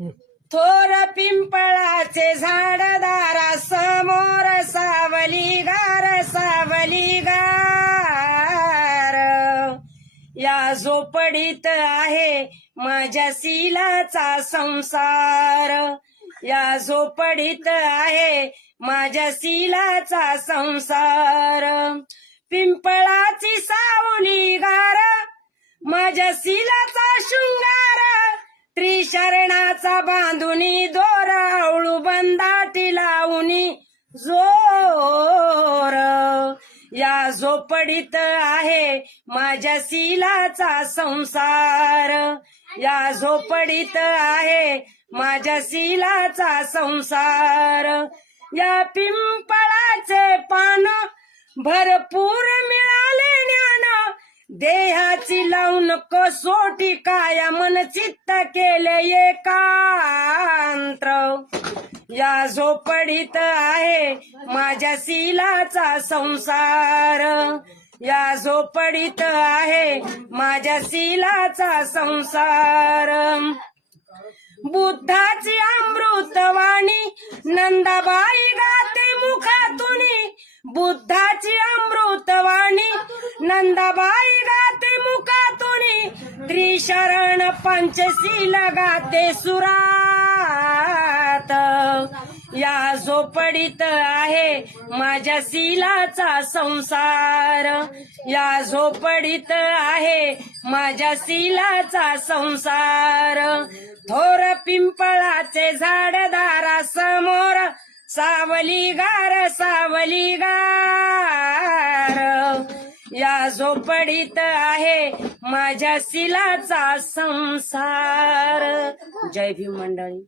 थोर पिंपळाचे झाड दारा समोर सावली गार या झोपडीत आहे माझ्या शीलाचा संसार या झोपडीत आहे माझ्या शीलाचा संसार पिंपळाची सावली गार माझ्या शीलाचा शृंगार त्रिशरणाचा बांधुनी दोर आवळू बंदाटी लावणी जोर या झोपडीत आहे माझ्या शीलाचा संसार या झोपडीत आहे माझ्या शीलाचा संसार या पिंपळाचे पान भरपूर मिळाले ज्ञान देहाची लावून कसोटी काया मन चित्त केले एकांत या झोपडीत आहे माझ्या शीलाचा संसार या झोपडीत आहे माझ्या शीलाचा संसार बुद्धाची अमृतवाणी नंदाबाई गाते मुखातुनी बुद्धाची अमृतवाणी नंदाबाई गाते मुखातुनी त्रिशरण पंचशील गाते सुरात या झोपडीत आहे माझ्या शीलाचा संसार या झोपडीत आहे माझ्या शीलाचा संसार थोर पिंपळाचे झाड दारा समोर सावली गार या झोपडीत आहे माझ्या शीलाचा संसार. जय भीम मंडळी.